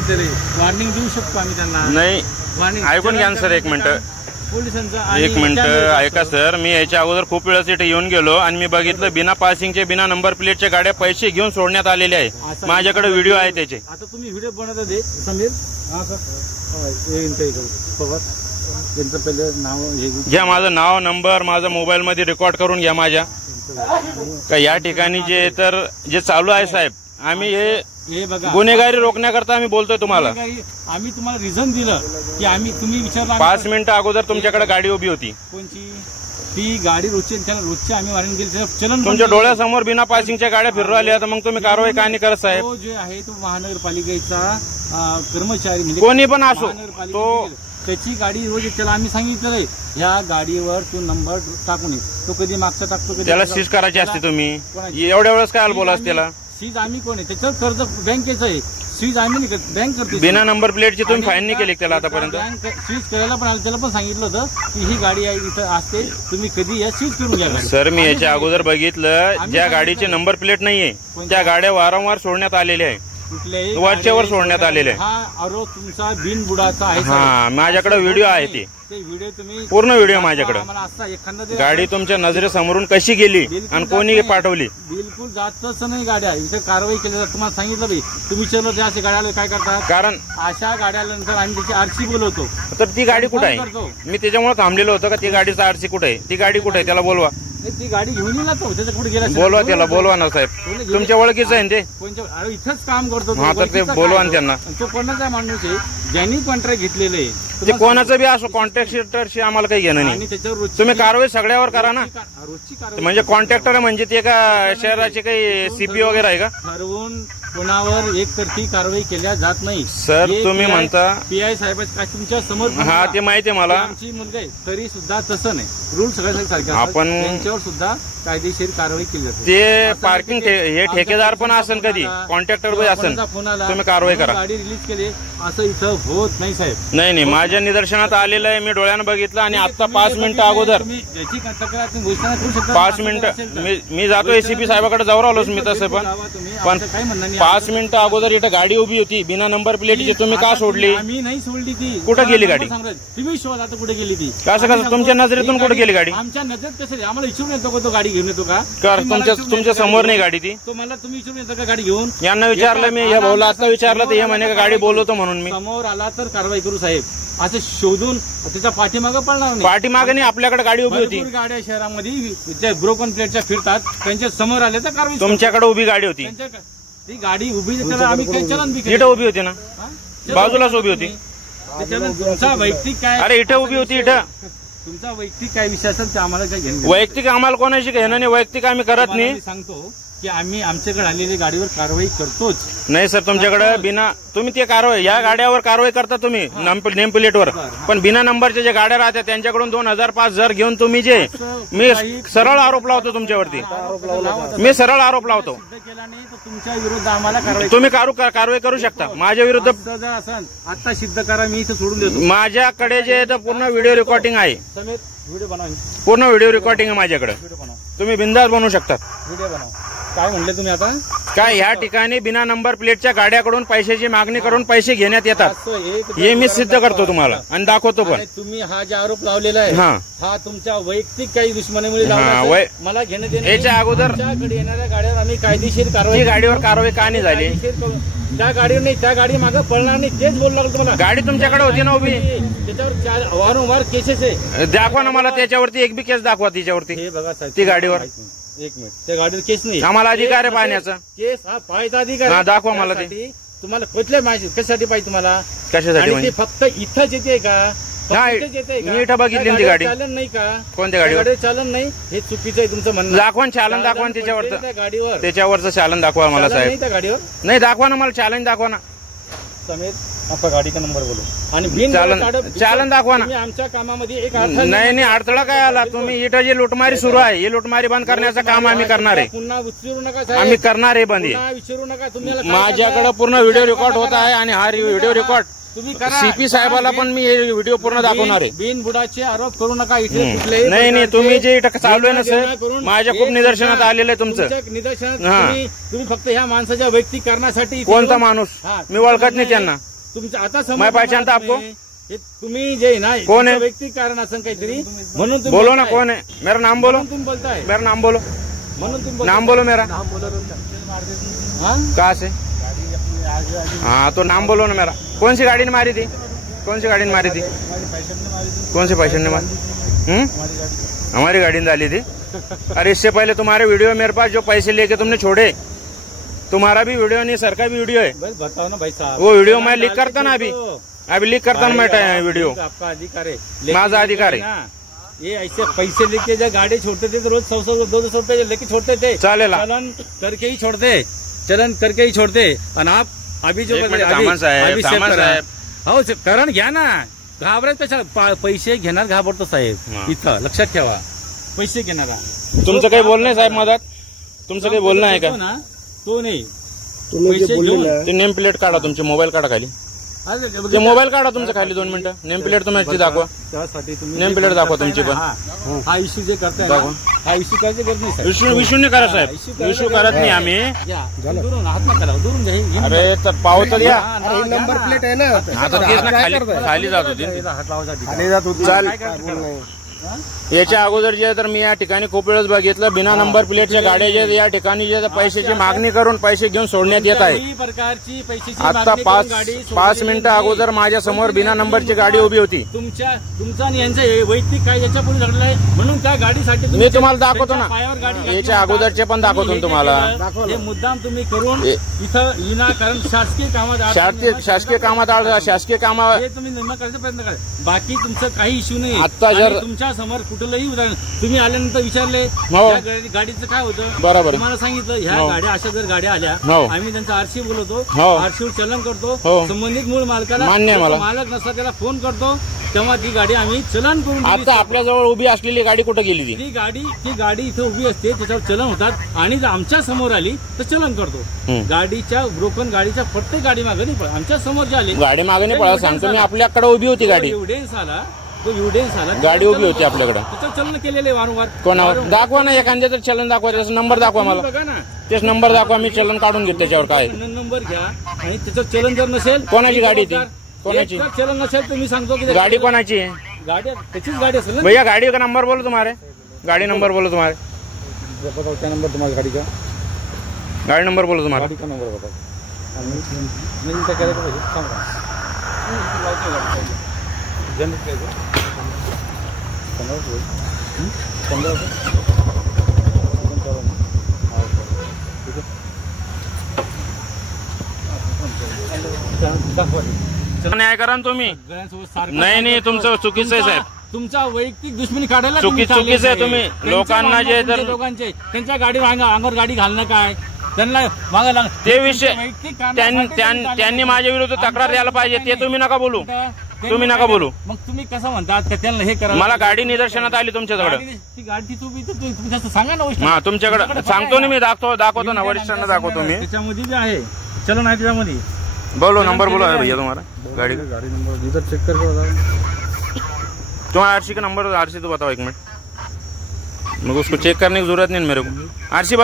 सांगितले वॉर्निंग देऊ शकतो आम्ही त्यांना. नाही ऐकून घ्या सर एक मिनिट. एक मिनिट ऐका सर. मी याच्या अगोदर खूप वेळेस इथे येऊन गेलो आणि मी बघितलं बिना पासिंगचे बिना नंबर प्लेटच्या गाड्या पैसे घेऊन सोडण्यात आलेले आहे. माझ्याकडे व्हिडिओ आहे त्याचे. आता तुम्ही व्हिडिओ बनवता दे समीर. हा सर त्यांचं पहिले नाव घ्या. माझं नाव नंबर माझा मोबाईल मध्ये रेकॉर्ड करून घ्या माझ्या. का या ठिकाणी जे तर जे चालू आहे साहेब आम्ही हे गुन्हेगारी रोखण्याकरता आम्ही बोलतोय तुम्हाला. आम्ही तुम्हाला रिझन दिलं की आम्ही तुम्ही विचारलं 5 मिनिटं अगोदर तुमच्याकडे गाडी उभी होती. कोणची ती गाडी रोजची आम्ही वाढून गेली चलन तुमच्या डोळ्यासमोर बिना पासिंगच्या गाड्या फिरू राहिल्या तर मग तुम्ही कारवाई का नाही करत साहेब. तो जे आहे तो महानगरपालिकेचा कर्मचारी म्हणजे कोणी पण असो तो त्याची गाडी रोज त्याला आम्ही सांगितलंय ह्या गाडीवर तू नंबर टाकून ये. तो कधी मागचा टाकतो त्याला सीज करायची असते. तुम्ही एवढ्या वेळेस काय बोलास त्याला. सीज आम्ही कोण आहे त्याच्यावर कर्ज बँकेचं आहे. सीज आम्ही नाही बँक करते. बिना नंबर प्लेटची तुम्ही फाईन नाही केली त्याला आतापर्यंत. सीज करायला पण आलं त्याला पण सांगितलं होतं की ही गाडी आहे इथं असते तुम्ही कधी या सीज करून घ्या. सर मी याच्या अगोदर बघितलं ज्या गाडीचे नंबर प्लेट नाहीये त्या गाड्या वारंवार सोडण्यात आलेल्या आहे. वरच्यावर सोडण्यात आलेले आहे. हा आरोप तुमचा बिनबुडाचा आहे. हा माझ्याकडे व्हिडिओ आहे ते व्हिडिओ तुम्ही पूर्ण व्हिडिओ माझ्याकडे. गाडी तुमच्या नजरेसमोरून कशी गेली आणि कोणी पाठवली. बिलकुल जातच नाही गाड्या इथे कारवाई केली जाते. तुम्हाला सांगितलं भाई तुम्ही चलो त्या अशा गाड्याला काय करतात. कारण अशा गाड्यानंतर आम्ही त्याची आरसी बोलवतो. तर ती गाडी कुठे आहे. मी त्याच्यामुळे थांबलेलो होतो का ती गाडीचा आरसी कुठे आहे. ती गाडी कुठे आहे त्याला बोलवा. ती गाडी घेऊन येला तो त्याच्या कुठे गेला बोलवा त्याला. बोलवा ना साहेब तुमच्या ओळखीचं आहे ते. इथंच काम करतो. हा तर ते बोलवा ना त्यांना. तो कोणाचा माणूस आहे ज्यांनी कॉन्ट्रॅक्ट घेतलेलं आहे ते कोणाचं बी असो कॉन्ट्रॅक्टरशी आम्हाला काही घेणं नाही. तुम्ही कारवाई सगळ्यावर करा ना. म्हणजे कॉन्ट्रॅक्टर म्हणजे ते का शहराचे काही सीपी वगैरे आहे का. ठरवून कोणावर एकतर्फी कारवाई केल्या जात नाही. सर तुम्ही म्हणता पीआय साहेब तुमच्या समोर. हा ते माहिती आहे मला. आमची मुलगी आहे तरी सुद्धा तसं नाही. रूल सगळ्या आपण त्यांच्यावर सुद्धा कायदेशीर कारवाई केली जाते. ते पार्किंग हे ठेकेदार पण असेल कधी कॉन्ट्रॅक्टर पण असेल तुम्ही कारवाई करा. गाडी रिलीज केली असं इथं होत नाही साहेब. नाही माझ्या निदर्शनात आलेलं आहे. मी डोळ्यानं बघितलं आणि आता 5 मिनिटं अगोदर 5 मिनिटं मी जातो एसीपी साहेबाकडे जाऊ राहिलोच मी तसं पण 5 मिनिटं अगोदर इथं गाडी उभी होती बिना नंबर प्लेटची. तुम्ही का सोडली. आम्ही नाही सोडली ती. कुठं गेली गाडी. तुम्ही शोध आता कुठे गेली ती. कसं तुमच्या नजरेतून कुठे गेली गाडी. आमच्या नजरेत कसं आम्हाला इच्छून येतो का तो गाडी घेऊन येतो का. तुमच्या समोर नाही गाडी ती. तो मला तुम्ही इच्छून येतो का गाडी घेऊन. यांना विचारलं मी या भाऊला आता विचारलं तर हे म्हणे का गाडी बोलवतो म्हणून. मी समोर आला तर कारवाई करू साहेब. असं शोधून त्याच्या पाठीमागं पडणार नाही. पाठीमागे नाही आपल्याकडे गाडी उभी होती. गाड्या शहरामध्ये ब्रोकन प्लेटच्या फिरतात त्यांच्या समोर आले तर कारवाई. तुमच्याकडे उभी गाडी होती. ती गाडी उभी आम्ही काही चलन बी इथं उभी होती ना. बाजूलाच उभी होती. तुमचा वैयक्तिक काय अरे इथं उभी होती. इथं तुमचा वैयक्तिक काय विषय असेल ते आम्हाला काय घेणं. वैयक्तिक आम्हाला कोणाशी घेणं नाही. वैयक्तिक आम्ही करत नाही. सांगतो की आम्ही आमच्याकडे आलेली गाडीवर कारवाई करतोच. नाही सर तुमच्याकडे बिना तुम्ही ते कारवाई या गाड्यावर कारवाई करता तुम्ही नेम प्लेटवर. पण बिना नंबरच्या ज्या गाड्या राहतात त्यांच्याकडून 2000 5000 घेऊन तुम्ही जे मी सरळ आरोप लावतो तुमच्यावरती. मी सरळ आरोप लावतो. तुमच्या विरुद्ध आम्हाला कारवाई तुम्ही कारवाई करू शकता. माझ्या विरुद्ध जर असेल आता सिद्ध करा. मी इथं सोडून देतो. माझ्याकडे जे पूर्ण व्हिडिओ रेकॉर्डिंग आहे. व्हिडिओ बनवा. पूर्ण व्हिडिओ रेकॉर्डिंग आहे माझ्याकडे. तुम्ही बिंदास बनवू शकता. व्हिडिओ बनवा. काय म्हणले तुम्ही आता. काय या ठिकाणी बिना नंबर प्लेटच्या गाड्याकडून पैशाची मागणी करून पैसे घेण्यात येतात हे मी सिद्ध करतो तुम्हाला आणि दाखवतो पण. तुम्ही हा जे आरोप लावलेला आहे हा तुमच्या वैयक्तिक काही दुश्मनीमुळे मला घेणं देणं. याच्या अगोदर येणाऱ्या गाड्यावर आम्ही कायदेशीर कारवाई. गाडीवर कारवाई का नाही झाली. त्या गाडीवर नाही त्या गाडी मागे पळणार नाही तेच बोललो तुम्हाला. गाडी तुमच्याकडे होती ना उभी. त्याच्यावर वारंवार केसेस आहे. दाखवा ना मला त्याच्यावरती एक बी केस दाखवा तिच्यावरती. हे बघा ती गाडीवर. एक मिनिट त्या गाडीवर केस नाही. आम्हाला अधिकार आहे पाहण्याचा. केस हा पाहायचा अधिकार. दाखवा मला ते. तुम्हाला कुठल्या माहिती कशासाठी पाहिजे तुम्हाला. कशासाठी फक्त इथंच येते का. मी इथं बघितली ती गाडी. चालन नाही का. कोणत्या गाडीवर चालन नाही हे चुकीचं आहे तुमचं म्हणणं. दाखवा चालन दाखवा त्याच्यावरचं. गाडीवर त्याच्यावरचं चालन दाखवा मला साहेब. त्या गाडीवर नाही दाखवा ना मला चॅलेंज दाखवा ना. समेत आपला गाडी का नंबर बोलो आणि चालन दाखवा ना. आमच्या कामामध्ये एक नाही अडथळा काय आला. तुम्ही इथं जी लुटमारी सुरू आहे ही लुटमारी बंद करण्याचं काम आम्ही करणार आहे. पुन्हा विचारू नका. आम्ही करणार आहे बंद. विचारू नका. तुम्ही माझ्याकडे पूर्ण व्हिडिओ रेकॉर्ड होत आहे आणि हा व्हिडिओ रेकॉर्ड तुम्ही करा सीपी साहेबाला पण मी हे व्हिडिओ पूर्ण दाखवणार आहे. बिनबुडाचे आरोप करू नका इथे कुठलेही नाही नाही, तुम्ही जे इथं चालू आहे ना घेणं सर, करून माझ्या खूप एक निदर्शनात आलेलं आहे तुमचं. तुमच्या निदर्शनात हा. तुम्ही फक्त ह्या माणसाच्या व्यक्तीकरणासाठी इथे कोणता येऊन- माणूस? हा, मी ओळखत नाही त्यांना. तुमचं आता समोर मैं पहचानता आपको? हे तुम्ही जे ना कोण आहे? व्यक्तीकरण असं काहीतरी म्हणून तुम्ही बोलो ना बोलताय. कौन है? मेरा नाम बोलो, म्हणून तुम्ही बोलताय मेरा नाम बोलो, म्हणून तुम्ही बोलताय. नाम बोलो मेरा. हा? कहाँ से? हाँ तो नाम बोलो ना मेरा. कौन सी गाड़ी ने मारी थी? कौन सी गाड़ी ने मारी थी? कौन से पैशन ने मारी? हमारी गाड़ी ने डाली थी. अरे इससे पहले तुम्हारे वीडियो मेरे पास जो पैसे लेके तुमने छोड़े, तुम्हारा भी वीडियो नहीं, सर का भी वीडियो है. बस बताओ ना भाई साहब. वो वीडियो मैं लिख करता ना अभी लिख करता ना मैं वीडियो. आपका अधिकार है. माझा अधिकार है. ना, ये ऐसे पैसे लेके जब गाड़ी छोड़ते थे तो रोज 100-200 रुपए लेके छोड़ते थे. चालेल. चलन करके ही छोड़ते, चलन करके ही छोड़ते. और आप अभी जो एक कर- मिनिट, अभी- सामान साहेब, अभी सामान check करा. साहेब. हो कारण घ्या ना. घाबरायचं कशा? पैसे घेणार घाबरतो साहेब. हा. इथं लक्षात ठेवा, पैसे घेणारा. तुमचं काही बोलणं आहे साहेब मधात? तुमचं काही बोलणं आहे का? तो ना, तो नाही तुम्ही जे पैसे बोलले घेऊन- ना, ते नेम प्लेट काढा, तुमचे मोबाईल काढा खाली. अरे, ते मोबाईल काढा तुमचं खाली 2 मिनिटं. नेम प्लेट तुम्ही दाखवा. त्यासाठी तुम्ही नेम प्लेट दाखवा तुमची पण. हा इश्यू जे करताय दाखवा. ना, हा इश्यू करायची गरज नाही साहेब. विष्णू नाही करा साहेब, विष्णू करत नाही आम्ही. या, दुरून हात नका लावू, दुरून घ्या. हे- अरे तर पावतं द्या. हा, अरे घ्या नंबर ना. प्लेट आहे ना. आता तेच ना, खाली जात होती. हात लावायचा अधिकार. खाली जात होती. चाल. काय करता? याच्या अगोदर जे तर मी या ठिकाणी खूप वेळेस बघितलं, बिना नंबर प्लेटच्या गाड्या जे या ठिकाणी जे पैशाची मागणी करून पैसे घेऊन सोडण्यात येत आहे. कोणत्याही प्रकारची पैशाची आता मागणी करून गाडी 5 सोडलेली मिनिटं नाही. अगोदर माझ्या समोर बिना नंबरची गाडी उभी होती. तुमचा आणि यांचं हे वैयक्तिक काय याच्या पुढे घडलंय म्हणून त्या गाडीसाठी मी तुम्हाला दाखवतो त्यांच्या ना. पायावर गाडी घातली याच्या होता. अगोदरचे पण दाखवतो तुम्ही हे तुम्हाला. केलं, दाखवा ना. हे मुद्दाम तुम्ही करून हे- इथं विनाकारण शासकीय कामात अडचण शासकीय कामात शासकीय कामावर हे तुम्ही निर्माण करायचा प्रयत्न करा. बाकी तुमचं काही इश्यू नाही. आता जर- आणि तुमच्या समोर कुठलंही उदाहरण तुम्ही आल्यानंतर विचारले हो. या गाडीचं काय होतं, बरोबर आहे. तुम्हाला सांगितलं ह्या हो. गाड्या अशा जर गाड्या आल्या हो. आम्ही त्यांचा आरशी बोलवतो, हो. आरशीवर चलन करतो, हो. संबंधित मूळ मालकाला मान्य आहे मला. मालक नसला त्याला फोन करतो, तेव्हा ती गाडी आम्ही चलन करून दिली. आता आपल्याजवळ उभी असलेली गाडी कुठे गेली ती? ती गाडी इथे उभी असते, त्याच्यावर चलन होतात आणि जर आमच्या समोर आली तर चलन करतो. गाडीच्या ब्रोकन गाडीच्या प्रत्येक गाडी मागे नाही पडत. आमच्या समोर जे आली गाडी मागे नाही पळा सांगतो मी, आपल्याकडे उभी होती गाडी. एव्हिडन्स आला, तो एव्हिडन्स आला, गाडी उभी होती आपल्याकडे. त्याचं चलन केलेलं आहे वारंवार. कोणावर दाखवा ना, एखाद्या तर चलन दाखवा, त्याचा नंबर दाखवा मला. बघा ना, तेच नंबर दाखवा, मी चलन काढून घेतो त्याच्यावर काय. नंबर घ्या आणि त्याचं चलन जर नसेल, कोणाची गाडी ती? कोणाची? एक जर चलन नसेल तर मी सांगतो की गाडी कोणाची आहे? गाडी त्याचीच गाडी असेल ना. भैया गाड़ी का नंबर बोलो तुम्हारे. गाड़ी नंबर बोलो तुम्हारे. बताओ क्या नंबर तुम्हारी गाड़ी का? गाड़ी नंबर बोलो तुम्हारा. गाड़ी का नंबर बताओ. नहीं क्या करेगा भाई? सांगा. जनरल काय आहे? 15 न्याय करा ना तुम्ही. नाही नाही, तुमचं चुकीचं आहे साहेब. तुमचा वैयक्तिक दुश्मनी काढायला चुकीचं आहे तुम्ही. लोकांना जे तर लोकांचे त्यांच्या गाडी अंगावर गाडी घालणं काय, त्यांना मागा लाग ते विषय त्यांनी माझ्या विरुद्ध तक्रार द्यायला पाहिजे. ते तुम्ही नका बोलू. तुम्ही नका बोलू. मग तुम्ही कसं म्हणतात का त्यांना हे करा? मला गाडी निदर्शनात आली तुमच्याकडे. ती गाडी तुम्ही जास्त सांगा ना वरिष्ठ. हा तुमच्याकडे सांगतो ना मी, दाखवतो ना, वरिष्ठांना दाखवतो मी. त्याच्यामध्ये बी आहे चलन आहे त्याच्यामध्ये. बोलो नंबर बोलो है भैया तुम्हारा गाड़ी का. गाड़ी नंबर इधर चेक करके बताओ. तुम्हारा आरसी का नंबर, आरसी तो बताओ 1 मिनट. मेरे को उसको चेक करने की जरूरत नहीं है मेरे को. आरसी